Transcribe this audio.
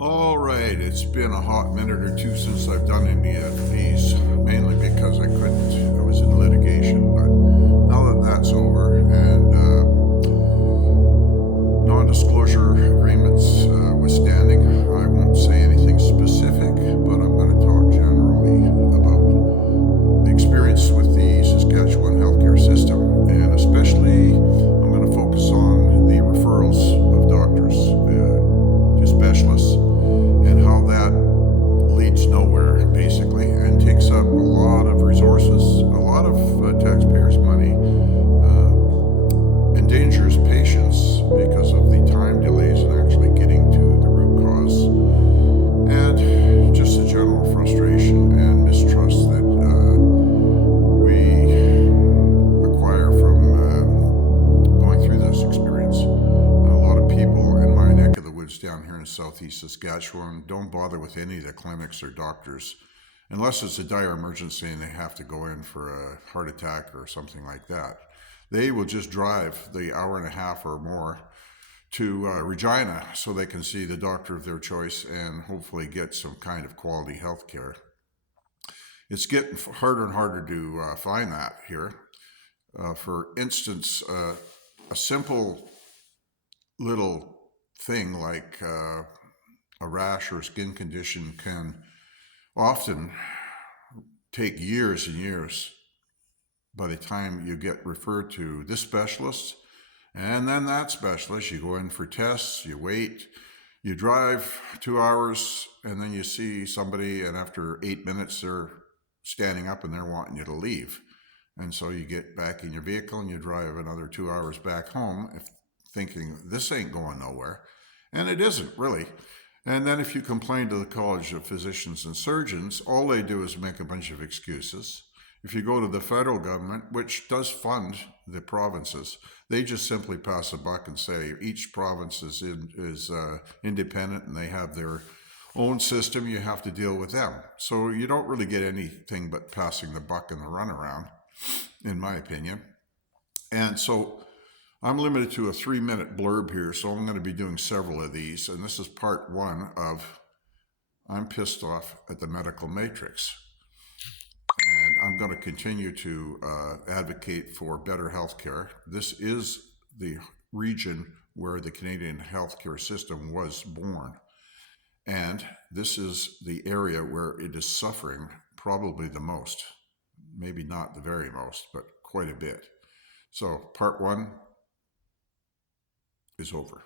All right, it's been a hot minute or two since I've done any of these, mainly because I couldn't. I was in litigation, but now that that's over and non-disclosure agreements withstanding, I won't say anything specific, but I'm going to talk generally about the experience with the Saskatchewan healthcare system, and especially I'm going to focus on the referrals of doctors to specialists and how that leads nowhere, basically, and takes up a lot of resources, a lot of taxpayers' money, endangers patients because of the time delays in actually getting to the root cause, and just the general frustration and mistrust that we acquire from going through this experience. A lot of people in my neck of the woods down here in southeast Saskatchewan don't bother with any of the clinics or doctors unless it's a dire emergency and they have to go in for a heart attack or something like that. They will just drive the hour and a half or more to Regina so they can see the doctor of their choice and hopefully get some kind of quality health care. It's getting harder and harder to find that here. For instance, a simple little thing like a rash or skin condition can often take years and years by the time you get referred to this specialist and then that specialist. You go in for tests, you wait, you drive 2 hours, and then you see somebody, and after 8 minutes they're standing up and they're wanting you to leave. And so you get back in your vehicle and you drive another 2 hours back home thinking this ain't going nowhere. And it isn't really. And then if you complain to the College of Physicians and Surgeons, all they do is make a bunch of excuses. If you go to the federal government, which does fund the provinces, they just simply pass a buck and say each province is independent and they have their own system. You have to deal with them. So you don't really get anything but passing the buck and the runaround, in my opinion. And so I'm limited to a 3-minute blurb here, so I'm going to be doing several of these. And this is part one of I'm pissed off at the medical matrix. And I'm going to continue to advocate for better healthcare. This is the region where the Canadian healthcare system was born. And this is the area where it is suffering probably the most. Maybe not the very most, but quite a bit. So part one is over.